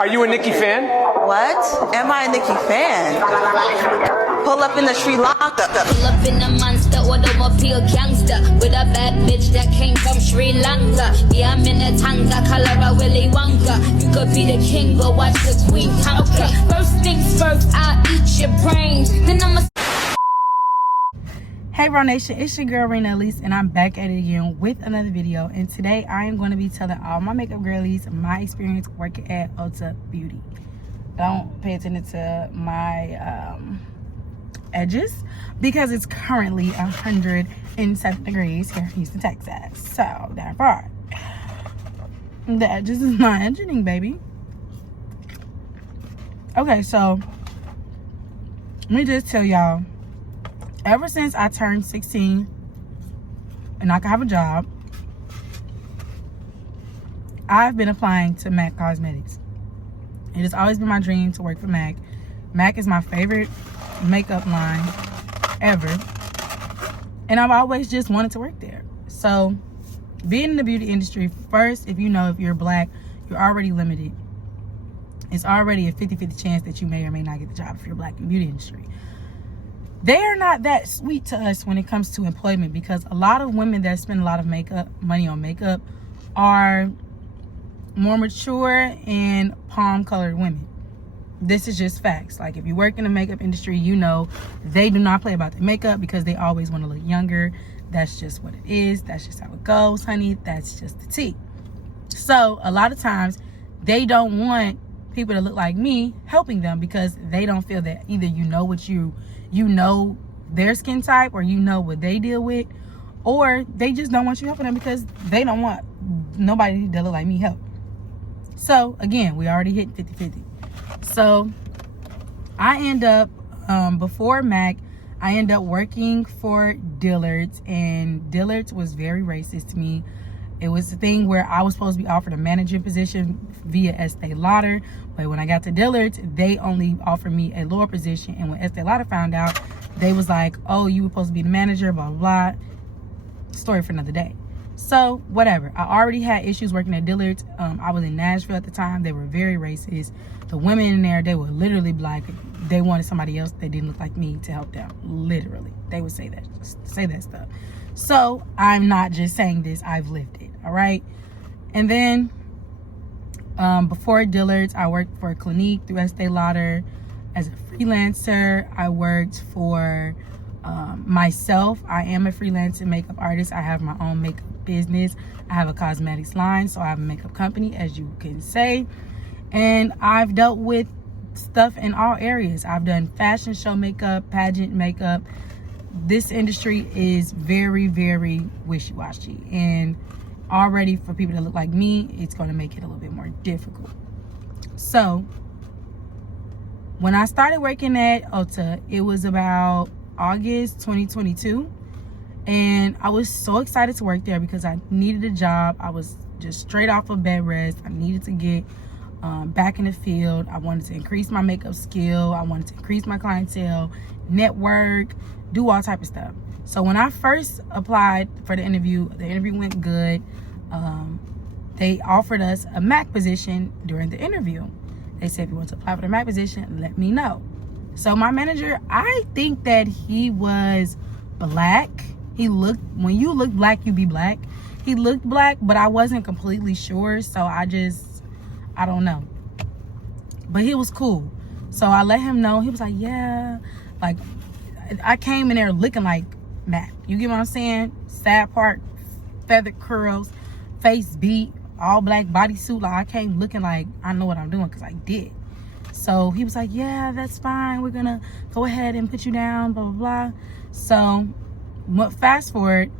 Are you a Nicki fan? What? Am I a Nicki fan? Pull up in the Sri Lanka. Pull up in a monster or the mafia gangster with a bad bitch that came from Sri Lanka. Yeah, I'm in a tanga, color a Willy Wonka. You could be the king, but watch the queen conquer. First things first, I'll eat your brains. Then I'ma. Hey Bro Nation, it's your girl Rena Elise, and I'm back at it again with another video. And today I am going to be telling all my makeup girlies my experience working at Ulta Beauty. Don't pay attention to my edges because it's currently 107 degrees here in Houston, Texas. So therefore, the edges is not edging, baby. Okay, so let me just tell y'all. Ever since I turned 16 and I could have a job, I've been applying to MAC Cosmetics. It has always been my dream to work for MAC. MAC is my favorite makeup line ever. And I've always just wanted to work there. So being in the beauty industry, first, if you're black, you're already limited. It's already a 50-50 chance that you may or may not get the job if you're black in the beauty industry. They are not that sweet to us when it comes to employment, because a lot of women that spend a lot of money on makeup are more mature and palm colored women. This is just facts. Like, if you work in the makeup industry, you know they do not play about their makeup because they always want to look younger. That's just what it is. That's just how it goes, honey. That's just the tea. So a lot of times they don't want people to look like me helping them, because they don't feel that either you know their skin type, or you know what they deal with, or they just don't want you helping them because they don't want nobody that look like me help. So again, we already hit 50-50. So I end up, before MAC, I end up working for Dillard's, and Dillard's was very racist to me. It was the thing where I was supposed to be offered a manager position via Estee Lauder, but when I got to Dillard's, they only offered me a lower position. And when Estee Lauder found out, they was like, "Oh, you were supposed to be the manager, blah, blah, blah." Story for another day. So, whatever. I already had issues working at Dillard's. I was in Nashville at the time. They were very racist. The women in there, they were literally black. They wanted somebody else that didn't look like me to help them. Literally. They would say that stuff. So, I'm not just saying this. I've lived it. All right. And then before Dillard's, I worked for Clinique through Estee Lauder as a freelancer. I worked for myself. I am a freelance makeup artist. I have my own makeup business. I have a cosmetics line, so I have a makeup company, as you can say. And I've dealt with stuff in all areas. I've done fashion show makeup, pageant makeup. This industry is very, very wishy-washy, and already for people that look like me, it's going to make it a little bit more difficult. So when I started working at Ulta, it was about August 2022, and I was so excited to work there because I needed a job. I was just straight off of bed rest. I needed to get back in the field. I wanted to increase my makeup skill. I wanted to increase my clientele, network, do all type of stuff. So when I first applied for the interview went good. They offered us a MAC position during the interview. They said, if you want to apply for the MAC position, let me know. So my manager, I think that he was black. When you look black, you be black. He looked black, but I wasn't completely sure. So I don't know. But he was cool. So I let him know. He was like, yeah. Like, I came in there looking like MAC. You get what I'm saying? Sad part, feathered curls, face beat, all black bodysuit. Like, I came looking like I know what I'm doing, because I did. So he was like, yeah, that's fine. We're gonna go ahead and put you down, blah, blah, blah. So fast forward,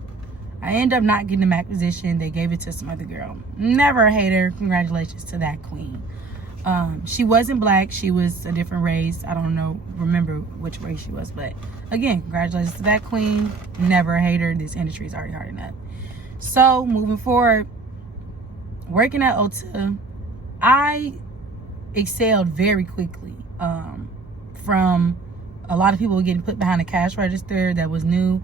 I end up not getting the MAC position. They gave it to some other girl. Never a hater. Congratulations to that queen. She wasn't black. She was a different race. I don't remember which race she was, but again, congratulations to that queen. Never a hater. This industry is already hard enough. So moving forward, working at Ulta, I excelled very quickly. From a lot of people getting put behind the cash register that was new,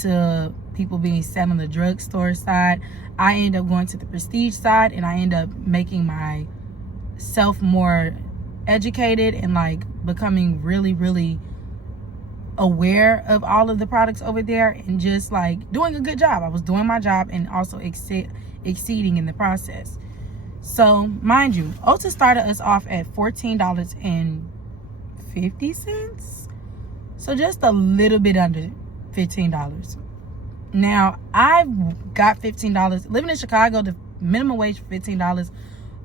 to people being sent on the drugstore side. I ended up going to the prestige side, and I ended up making my more educated and like becoming really, really aware of all of the products over there, and just like doing a good job. I was doing my job and also exceeding in the process. So mind you, Ulta started us off at $14.50, so just a little bit under $15. Now I've got $15. Living in Chicago, the minimum wage for $15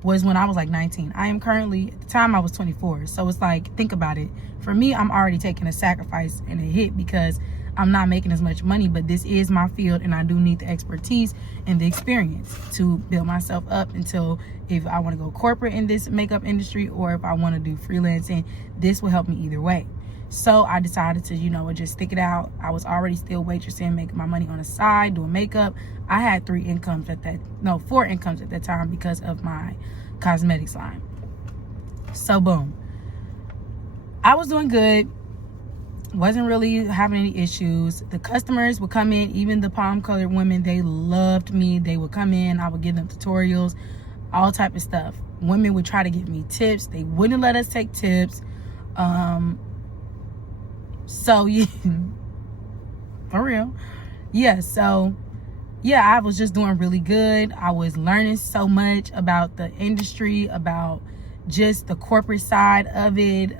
was when I was like 19. I am currently, at the time I was 24. So it's like, think about it. For me, I'm already taking a sacrifice and a hit because I'm not making as much money, but this is my field and I do need the expertise and the experience to build myself up until, if I want to go corporate in this makeup industry or if I want to do freelancing, this will help me either way. So I decided to, just stick it out. I was already still waitressing, making my money on the side, doing makeup. I had 4 incomes at that time because of my cosmetics line. So boom, I was doing good. Wasn't really having any issues. The customers would come in, even the palm colored women, they loved me. They would come in, I would give them tutorials, all type of stuff. Women would try to give me tips. They wouldn't let us take tips. So yeah, for real. Yeah, so yeah, I was just doing really good. I was learning so much about the industry, about just the corporate side of it,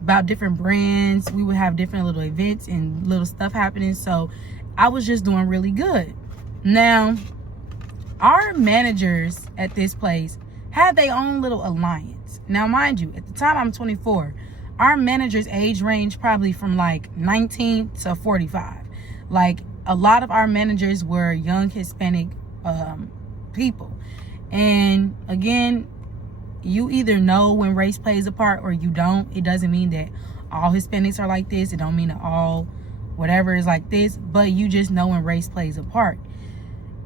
about different brands. We would have different little events and little stuff happening. So I was just doing really good. Now, our managers at this place had their own little alliance. Now, mind you, at the time I'm 24, our managers age range probably from like 19 to 45. Like, a lot of our managers were young Hispanic people. And again, you either know when race plays a part or you don't. It doesn't mean that all Hispanics are like this. It don't mean that all whatever is like this, but you just know when race plays a part.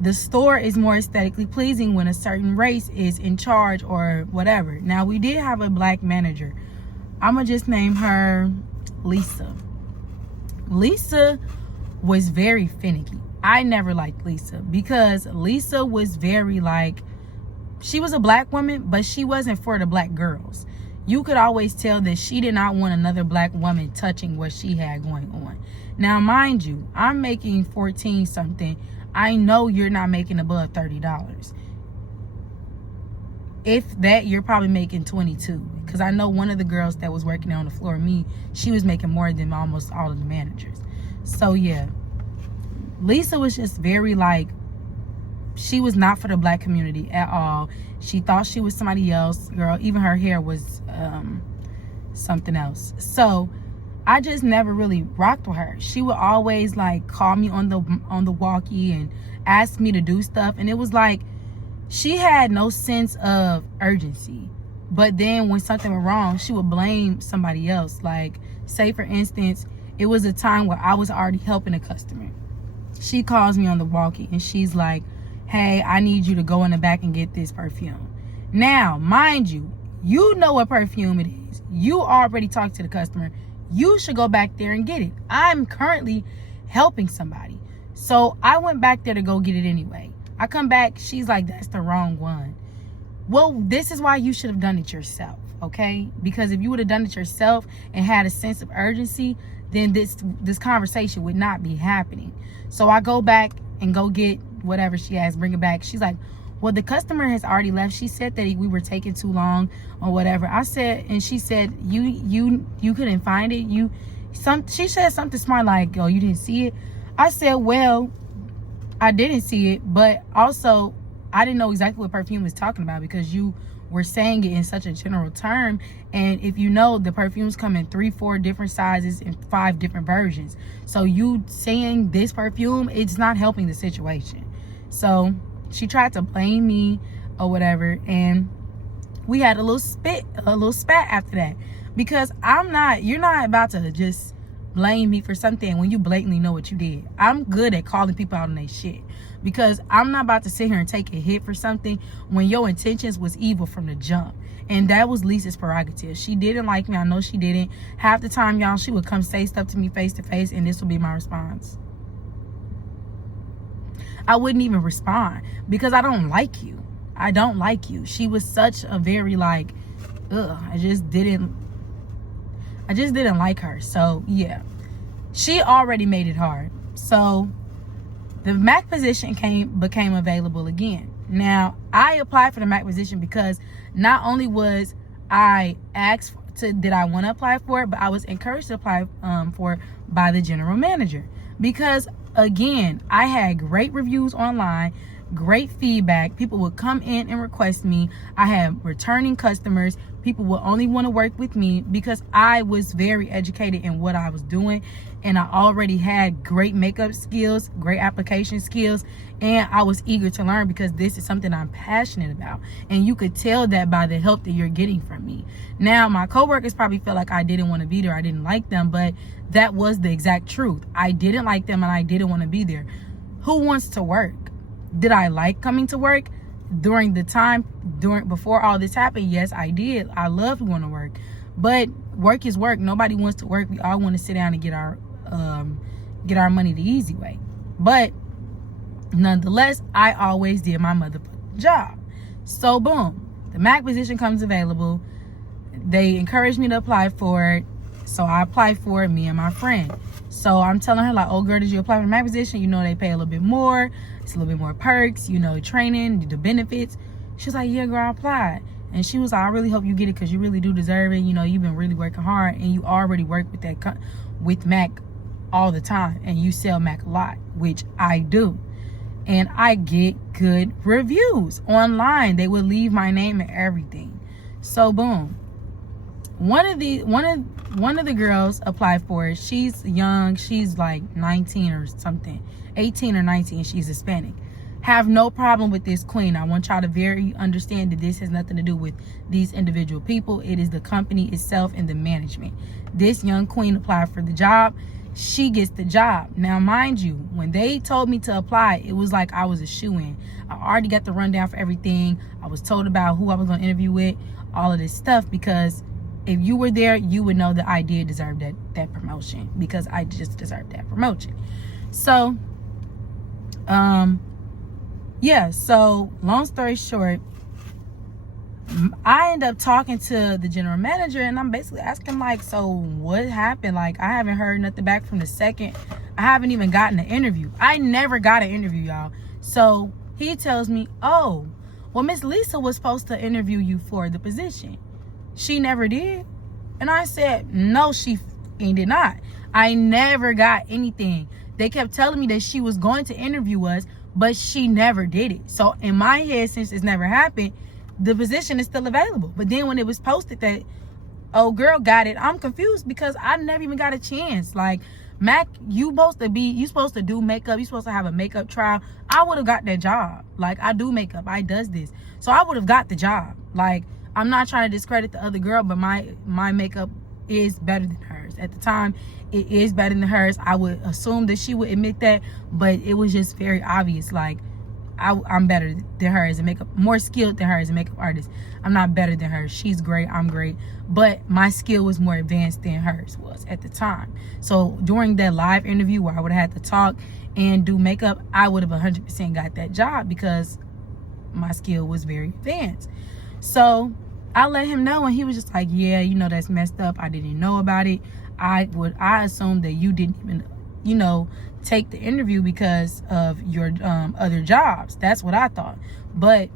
The store is more aesthetically pleasing when a certain race is in charge or whatever. Now, we did have a black manager. I'm gonna just name her Lisa. Lisa was very finicky. I never liked Lisa because Lisa was very like, she was a black woman, but she wasn't for the black girls. You could always tell that she did not want another black woman touching what she had going on. Now, mind you, I'm making 14 something. I know you're not making above $30. If that, you're probably making 22. Because I know one of the girls that was working on the floor, she was making more than almost all of the managers. So yeah, Lisa was just very like, she was not for the black community at all. She thought she was somebody else. Girl, even her hair was something else. So I just never really rocked with her. She would always like call me on the walkie and ask me to do stuff. And it was like, she had no sense of urgency. But then when something went wrong, she would blame somebody else. Like, say for instance, it was a time where I was already helping a customer. She calls me on the walkie and she's like, hey, I need you to go in the back and get this perfume. Now, mind you, you know what perfume it is. You already talked to the customer. You should go back there and get it. I'm currently helping somebody. So I went back there to go get it anyway. I come back, she's like, that's the wrong one. Well, this is why you should have done it yourself, okay? Because if you would have done it yourself and had a sense of urgency, then this conversation would not be happening. So I go back and go get whatever she has, bring it back. She's like, well, the customer has already left. She said that we were taking too long or whatever. I said, and she said, you couldn't find it. She said something smart like, oh, you didn't see it. I said, well, I didn't see it, but also I didn't know exactly what perfume was talking about because you were saying it in such a general term. And if you know, the perfumes come in 3-4 different sizes and 5 different versions. So you saying this perfume, it's not helping the situation. So she tried to blame me or whatever, and we had a little spat after that, because you're not about to just blame me for something when you blatantly know what you did. I'm good at calling people out on their shit, because I'm not about to sit here and take a hit for something when your intentions was evil from the jump. And that was Lisa's prerogative. She didn't like me. I know she didn't. Half the time, y'all, she would come say stuff to me face to face, and this would be my response. I wouldn't even respond because I don't like you. I don't like you. She was such a very like, ugh, I just didn't like her. So yeah, she already made it hard. So the MAC position became available again. Now, I applied for the MAC position because not only was I asked did I want to apply for it, but I was encouraged to apply for it by the general manager. Because again, I had great reviews online, great feedback. People would come in and request me. I had returning customers. People would only want to work with me because I was very educated in what I was doing, and I already had great makeup skills, great application skills, and I was eager to learn because this is something I'm passionate about. And you could tell that by the help that you're getting from me. Now, my coworkers probably felt like I didn't want to be there, I didn't like them, but that was the exact truth. I didn't like them and I didn't want to be there. Who wants to work? Did I like coming to work? Before all this happened, yes, I did. I loved going to work, but work is work. Nobody wants to work. We all want to sit down and get our money the easy way. But nonetheless, I always did my motherfucking job. So boom, the MAC position comes available. They encouraged me to apply for it, so I applied for it, me and my friend. So I'm telling her like, oh girl, did you apply for the MAC position? You know they pay a little bit more. It's a little bit more perks, you know, training, the benefits. She was like, yeah, girl, I applied. And she was like, I really hope you get it because you really do deserve it. You know, you've been really working hard and you already work with MAC all the time. And you sell MAC a lot, which I do. And I get good reviews online. They would leave my name and everything. So boom. One of the girls applied for it. She's young. She's like 19 or something. 18 or 19. She's Hispanic. Have no problem with this queen. I want y'all to very understand that this has nothing to do with these individual people. It is the company itself and the management. This young queen applied for the job. She gets the job. Now, mind you, when they told me to apply, it was like I was a shoo-in. I already got the rundown for everything. I was told about who I was going to interview with, all of this stuff, because if you were there, you would know that I did deserve that promotion, because I just deserved that promotion. So, yeah, so long story short, I end up talking to the general manager, and I'm basically asking like, so what happened? Like, I haven't heard nothing back from the second. I haven't even gotten an interview. I never got an interview, y'all. So he tells me, oh, well, Miss Lisa was supposed to interview you for the position. She never did. And I said, no, she did not. I never got anything. They kept telling me that she was going to interview us, but she never did it. So in my head, since it's never happened, the position is still available. But then when it was posted that, oh, girl got it, I'm confused because I never even got a chance. Like, Mac, you supposed to do makeup. You supposed to have a makeup trial. I would have got that job. Like, I do makeup. I does this. So I would have got the job. Like, I'm not trying to discredit the other girl, but my makeup is better than hers. At the time, it is better than hers. I would assume that she would admit that, but it was just very obvious. Like, I'm better than her as a makeup, more skilled than her as a makeup artist. I'm not better than her. She's great, I'm great, but my skill was more advanced than hers was at the time. So during that live interview where I would have had to talk and do makeup, I would have 100% got that job because my skill was very advanced. So I let him know, and he was just like, yeah, you know, that's messed up. I didn't know about it. I assumed that you didn't even, you know, take the interview because of your other jobs. That's what I thought. But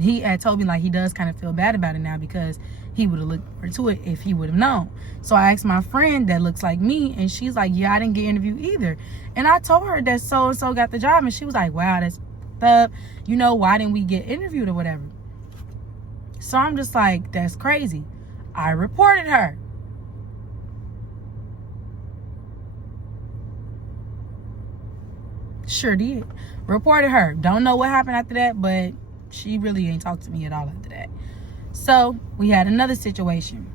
he had told me like he does kind of feel bad about it now because he would have looked into it if he would have known. So I asked my friend that looks like me, and she's like, yeah, I didn't get interviewed either. And I told her that so-and-so got the job, and she was like, wow, that's up. You know, why didn't we get interviewed or whatever? So I'm just like, that's crazy. I reported her. Sure did. Reported her. Don't know what happened after that, but she really ain't talked to me at all after that. So we had another situation.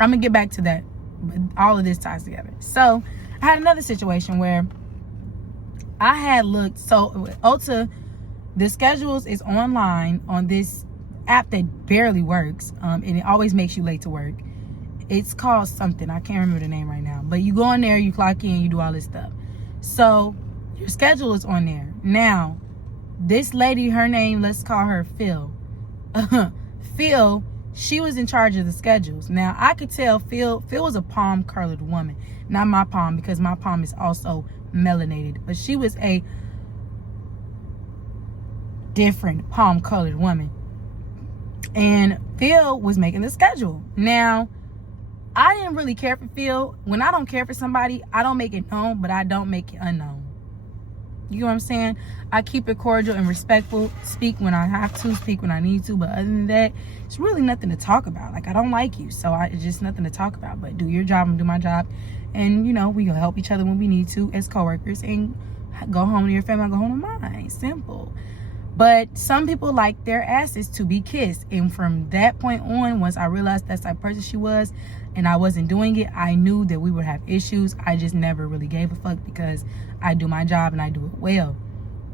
I'm gonna get back to that, but all of this ties together. So I had another situation where I had looked. So Ulta, the schedules is online on this app that barely works, and it always makes you late to work. It's called something, I can't remember the name right now, but you go in there, you clock in, you do all this stuff. So your schedule is on there. Now, This lady, her name, let's call her Phil. Phil, she was in charge of the schedules. Now, I could tell Phil was a palm-colored woman. Not my palm, because my palm is also melanated. But she was a different palm-colored woman. And Phil was making the schedule. Now, I didn't really care for Phil. When I don't care for somebody, I don't make it known, but I don't make it unknown. You know what I'm saying? I keep it cordial and respectful. Speak when I have to, speak when I need to. But other than that, it's really nothing to talk about. Like, I don't like you, so it's just nothing to talk about. But do your job and do my job. And, you know, we gonna help each other when we need to as coworkers. And go home to your family, go home to mine. Simple. But some people like their asses to be kissed. And from that point on, once I realized that's the type of person she was and I wasn't doing it, I knew that we would have issues. I just never really gave a fuck because I do my job and I do it well.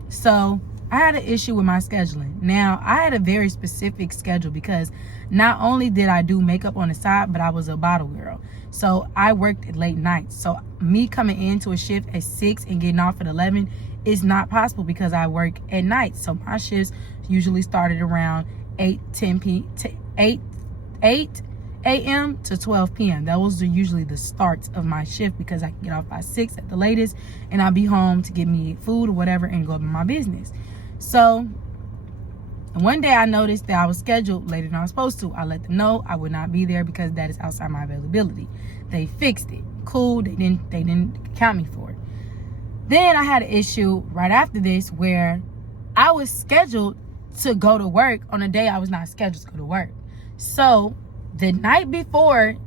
So I had an issue with my scheduling. Now, I had a very specific schedule because not only did I do makeup on the side, but I was a bottle girl. So I worked at late nights. So me coming into a shift at 6 and getting off at 11 is not possible because I work at night. So my shifts usually started around 8 a.m. to 12 p.m. Those are usually the starts of my shift because I can get off by 6 at the latest and I'll be home to get me food or whatever and go to my business. So one day I noticed that I was scheduled later than I was supposed to. I let them know I would not be there because that is outside my availability. They fixed it. Cool. They didn't count me for it. Then I had an issue right after this where I was scheduled to go to work on a day I was not scheduled to go to work. So the night before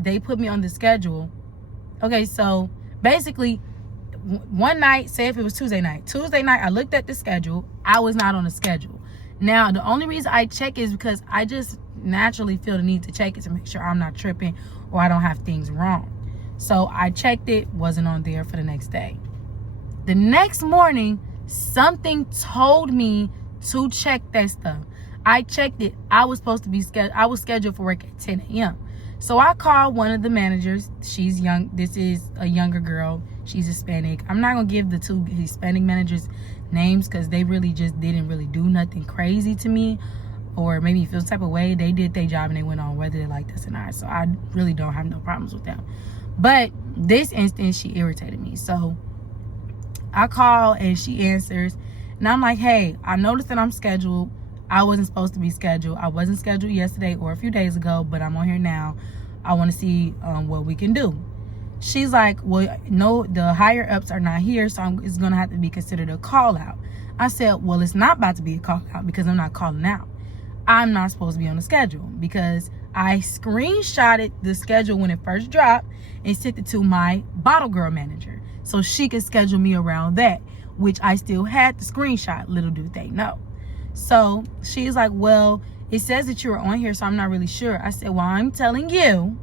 they put me on the schedule. Okay, so basically one night, say if it was Tuesday night I looked at the schedule, I was not on the schedule. Now the only reason I check is because I just naturally feel the need to check it to make sure I'm not tripping or I don't have things wrong. So I checked it, wasn't on there for the next day. The next morning, something told me to check that stuff. I checked it. I was scheduled for work at 10 a.m. So I called one of the managers. She's young. This is a younger girl. She's Hispanic. I'm not going to give the two Hispanic managers names because they really just didn't really do nothing crazy to me or maybe feel some type of way. They did their job and they went on whether they liked us or not. So I really don't have no problems with them. But this instance, she irritated me. So I call and she answers. And I'm like, hey, I noticed that I'm scheduled. I wasn't supposed to be scheduled. I wasn't scheduled yesterday or a few days ago, but I'm on here now. I want to see what we can do. She's like, well, no, the higher ups are not here, so it's going to have to be considered a call out. I said, well, it's not about to be a call out because I'm not calling out. I'm not supposed to be on the schedule because I screenshotted the schedule when it first dropped and sent it to my bottle girl manager so she could schedule me around that, which I still had the screenshot. Little do they know. So she's like, well, it says that you're on here, so I'm not really sure. I said, well, I'm telling you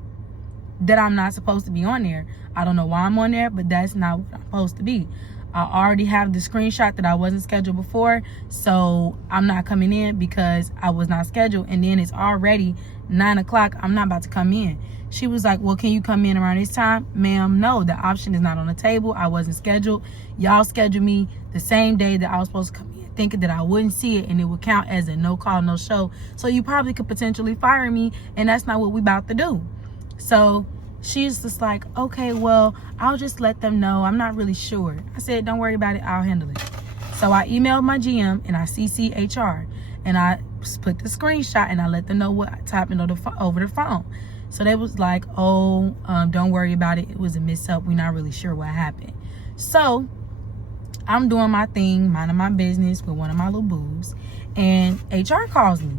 that I'm not supposed to be on there. I don't know why I'm on there, but that's not what I'm supposed to be. I already have the screenshot that I wasn't scheduled before, so I'm not coming in because I was not scheduled. And then it's already 9 o'clock. I'm not about to come in. She was like, well, can you come in around this time? Ma'am, no, the option is not on the table. I wasn't scheduled. Y'all scheduled me the same day that I was supposed to come in, thinking that I wouldn't see it and it would count as a no call, no show. So you probably could potentially fire me, and that's not what we about to do. So she's just like, okay, well, I'll just let them know. I'm not really sure. I said, don't worry about it. I'll handle it. So I emailed my GM and I CC HR and I put the screenshot and I let them know what happened over the phone. So they was like, oh, don't worry about it. It was a mix-up. We're not really sure what happened. So I'm doing my thing, minding my business with one of my little boos, and HR calls me.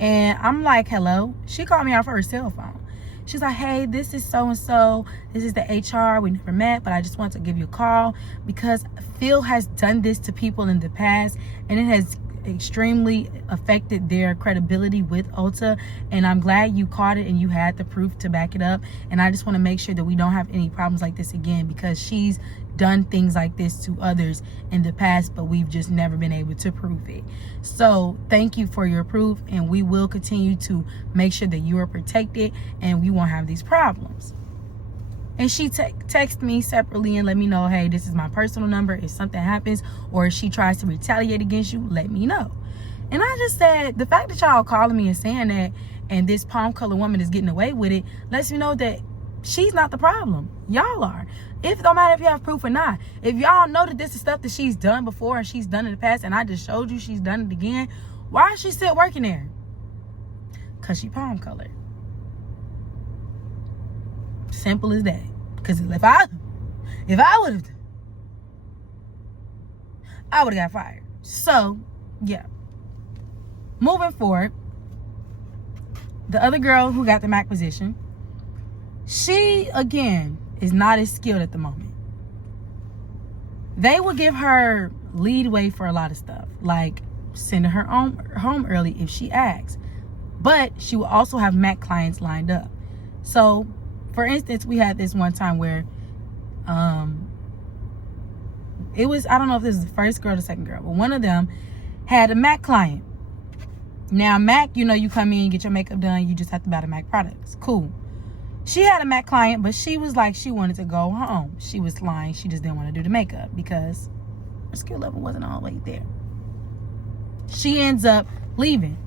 And I'm like, hello. She called me off her cell phone. She's like, hey, this is so-and-so. This is the HR. We never met, but I just wanted to give you a call because Phil has done this to people in the past, and it has extremely affected their credibility with Ulta. And I'm glad you caught it and you had the proof to back it up. And I just want to make sure that we don't have any problems like this again because she's done things like this to others in the past, but we've just never been able to prove it. So thank you for your proof, and we will continue to make sure that you are protected and we won't have these problems. And she text me separately and let me know, hey, this is my personal number. If something happens or if she tries to retaliate against you, let me know. And I just said, the fact that y'all calling me and saying that, and this palm color woman is getting away with it, lets me know that she's not the problem. Y'all are. It don't matter if you have proof or not. If y'all know that this is stuff that she's done before and she's done in the past, and I just showed you she's done it again, why is she still working there? Because she palm colored. Simple as that. Because if I would have, I would have got fired. So, yeah. Moving forward, the other girl who got the MAC position, she, again, is not as skilled at the moment. They will give her leadway for a lot of stuff, like sending her home early if she asks. But she will also have MAC clients lined up. So, for instance, we had this one time where it was, I don't know if this is the first girl or the second girl, but one of them had a MAC client. Now, MAC, you know, you come in, you get your makeup done, you just have to buy the MAC products. Cool. She had a MAC client, but she was like, she wanted to go home. She was lying. She just didn't want to do the makeup because her skill level wasn't all the way there. She ends up leaving.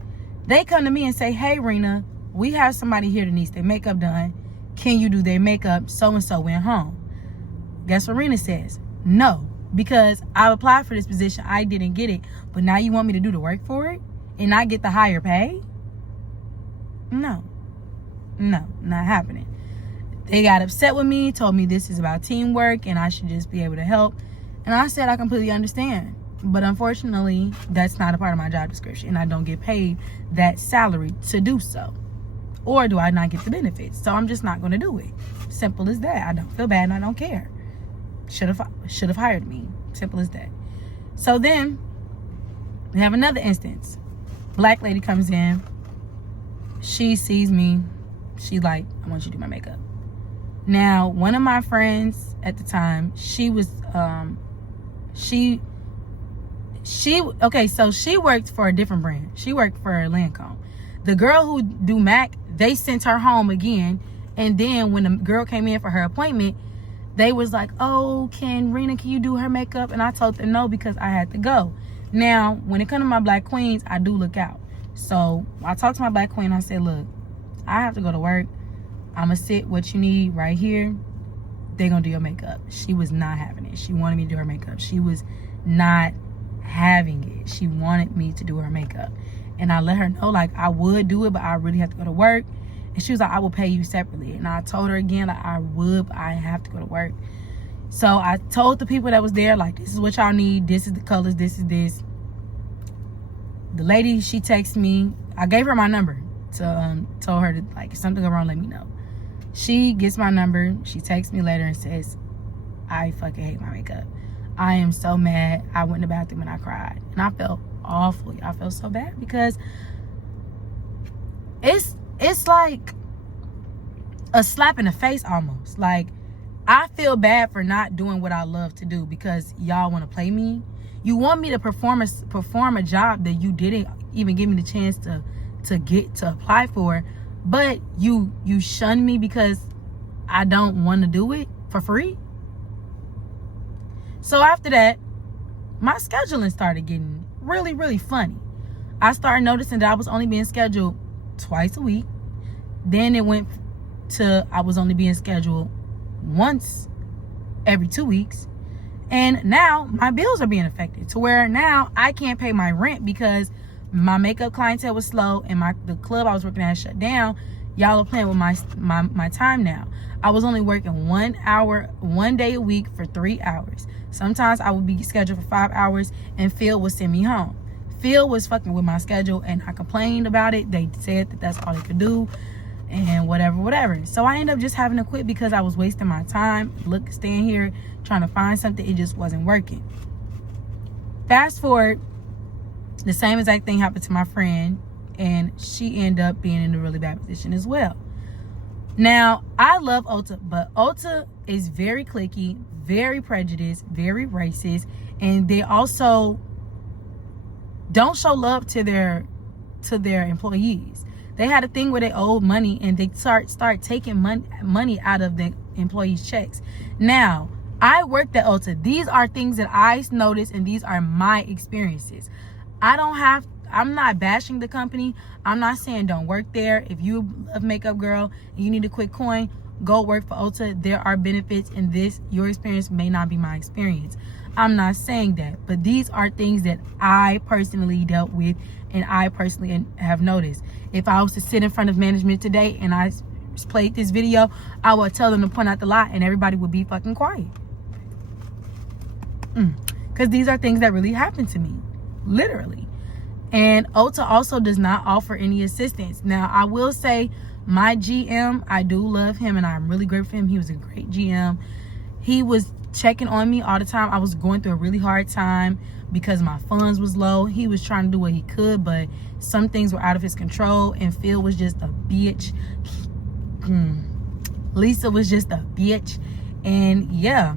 They come to me and say, hey, Rena, we have somebody here that needs their makeup done. Can you do their makeup? So-and-so went home. Guess what Rena says? No, because I applied for this position. I didn't get it. But now you want me to do the work for it and not get the higher pay? No, not happening. They got upset with me, told me this is about teamwork and I should just be able to help. And I said, I completely understand. But unfortunately, that's not a part of my job description. And I don't get paid that salary to do so. Or do I not get the benefits? So I'm just not going to do it. Simple as that. I don't feel bad and I don't care. Should have hired me. Simple as that. So then we have another instance. Black lady comes in. She sees me. She like, I want you to do my makeup. Now, one of my friends at the time, she was, okay, so she worked for a different brand. She worked for Lancome. The girl who do MAC, they sent her home again. And then when the girl came in for her appointment, they was like, oh, Rena, can you do her makeup? And I told them no because I had to go. Now, when it comes to my black queens, I do look out. So I talked to my black queen. I said, look, I have to go to work. I'm going to sit what you need right here. They're going to do your makeup. She was not having it. She wanted me to do her makeup. She was not having it. She wanted me to do her makeup. And I let her know, like, I would do it, but I really have to go to work. And she was like, I will pay you separately. And I told her again, like, I have to go to work. So I told the people that was there, like, this is what y'all need. This is the colors. This is this. The lady, she texted me. I gave her my number to told her to, like, if something go wrong, let me know. She gets my number. She texts me later and says, I fucking hate my makeup. I am so mad. I went in the bathroom and I cried. And I felt awful. I felt so bad because it's like a slap in the face almost. Like, I feel bad for not doing what I love to do because y'all want to play me. You want me to perform a job that you didn't even give me the chance to apply for, but you shun me because I don't want to do it for free. So after that, my scheduling started getting really, really funny. I started noticing that I was only being scheduled twice a week. Then it went to I was only being scheduled once every 2 weeks. And now my bills are being affected to where now I can't pay my rent because my makeup clientele was slow and the club I was working at shut down. Y'all are playing with my time now. I was only working 1 hour, 1 day a week for 3 hours. Sometimes I would be scheduled for 5 hours and Phil would send me home. Phil was fucking with my schedule and I complained about it. They said that that's all they could do and whatever. So I ended up just having to quit because I was wasting my time. Staying here trying to find something. It just wasn't working. Fast forward, the same exact thing happened to my friend and she ended up being in a really bad position as well. Now, I love Ulta, but Ulta is very cliquey, very prejudiced, very racist, and they also don't show love to their employees. They had a thing where they owed money and they start taking money out of the employees' checks. Now, I worked at Ulta. These are things that I noticed, and these are my experiences. I'm not bashing the company. I'm not saying don't work there. If you a makeup girl and you need a quick coin, go work for Ulta. There are benefits in this. Your experience may not be my experience. I'm not saying that, but these are things that I personally dealt with and I personally have noticed. If I was to sit in front of management today and I played this video, I would tell them to point out the lie and everybody would be fucking quiet. Because these are things that really happened to me, literally. And Ulta also does not offer any assistance. Now, I will say my GM, I do love him and I'm really grateful for him. He was a great GM. He was checking on me all the time. I was going through a really hard time because my funds was low. He was trying to do what he could, but some things were out of his control, and Phil was just a bitch. Lisa was just a bitch. And yeah,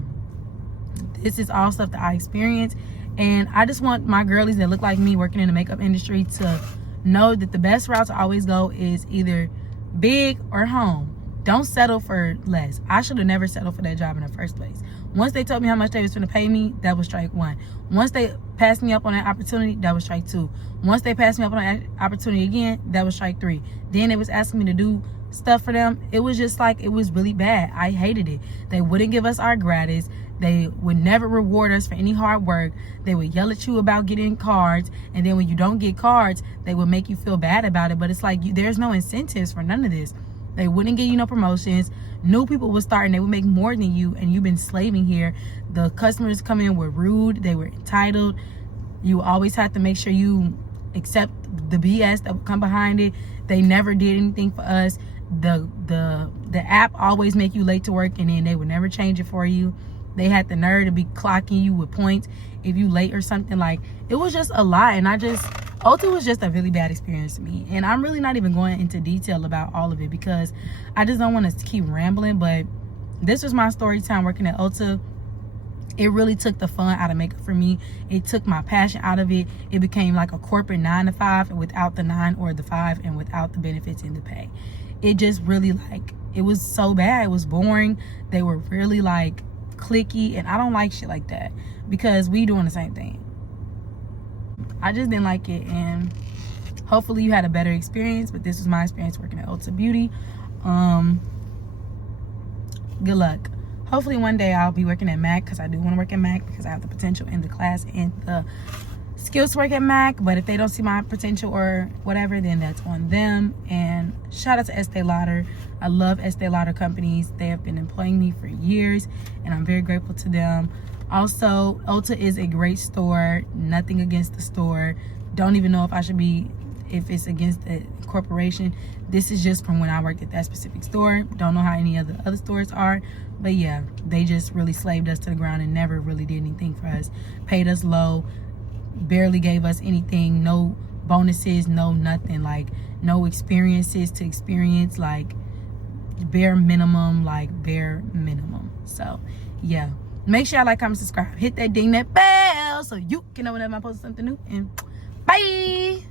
this is all stuff that I experienced. And I just want my girlies that look like me working in the makeup industry to know that the best route to always go is either big or home. Don't settle for less. I should have never settled for that job in the first place. Once they told me how much they was going to pay me, that was strike one. Once they passed me up on that opportunity, that was strike two. Once they passed me up on that opportunity again, that was strike three. Then they was asking me to do stuff for them. It was just like, it was really bad. I hated it. They wouldn't give us our gratis. They would never reward us for any hard work. They would yell at you about getting cards, and then when you don't get cards, they would make you feel bad about it. But it's like, there's no incentives for none of this. They wouldn't give you no promotions. New people would start and they would make more than you, and you've been slaving here. The customers come in were rude. They were entitled. You always have to make sure you accept the BS that would come behind it. They never did anything for us. The app always make you late to work, and then they would never change it for you. They had the nerve to be clocking you with points if you late or something. Like, it was just a lot. And Ulta was just a really bad experience to me. And I'm really not even going into detail about all of it because I just don't want to keep rambling. But this was my story time working at Ulta. It really took the fun out of makeup for me. It took my passion out of it. It became like a corporate 9 to 5 without the 9 or the 5 and without the benefits and the pay. It just really, like, it was so bad. It was boring. They were really like clicky, and I don't like shit like that because we doing the same thing. I just didn't like it, and hopefully you had a better experience, but this was my experience working at Ulta Beauty. Good luck. Hopefully one day I'll be working at MAC, because I do want to work at MAC because I have the potential in the class and the skills to work at MAC. But if they don't see my potential or whatever, then that's on them. And shout out to Estee Lauder. I love Estee Lauder companies. They have been employing me for years, and I'm very grateful to them. Also, Ulta is a great store. Nothing against the store. Don't even know if it's against the corporation. This is just from when I worked at that specific store. Don't know how any of the other stores are. But yeah, they just really slaved us to the ground and never really did anything for us. Paid us low. Barely gave us anything. No bonuses, no nothing. Like, no experiences to experience. Like, bare minimum. So yeah, make sure y'all like, comment, subscribe, hit that ding, that bell so you can know whenever I post something new. And bye.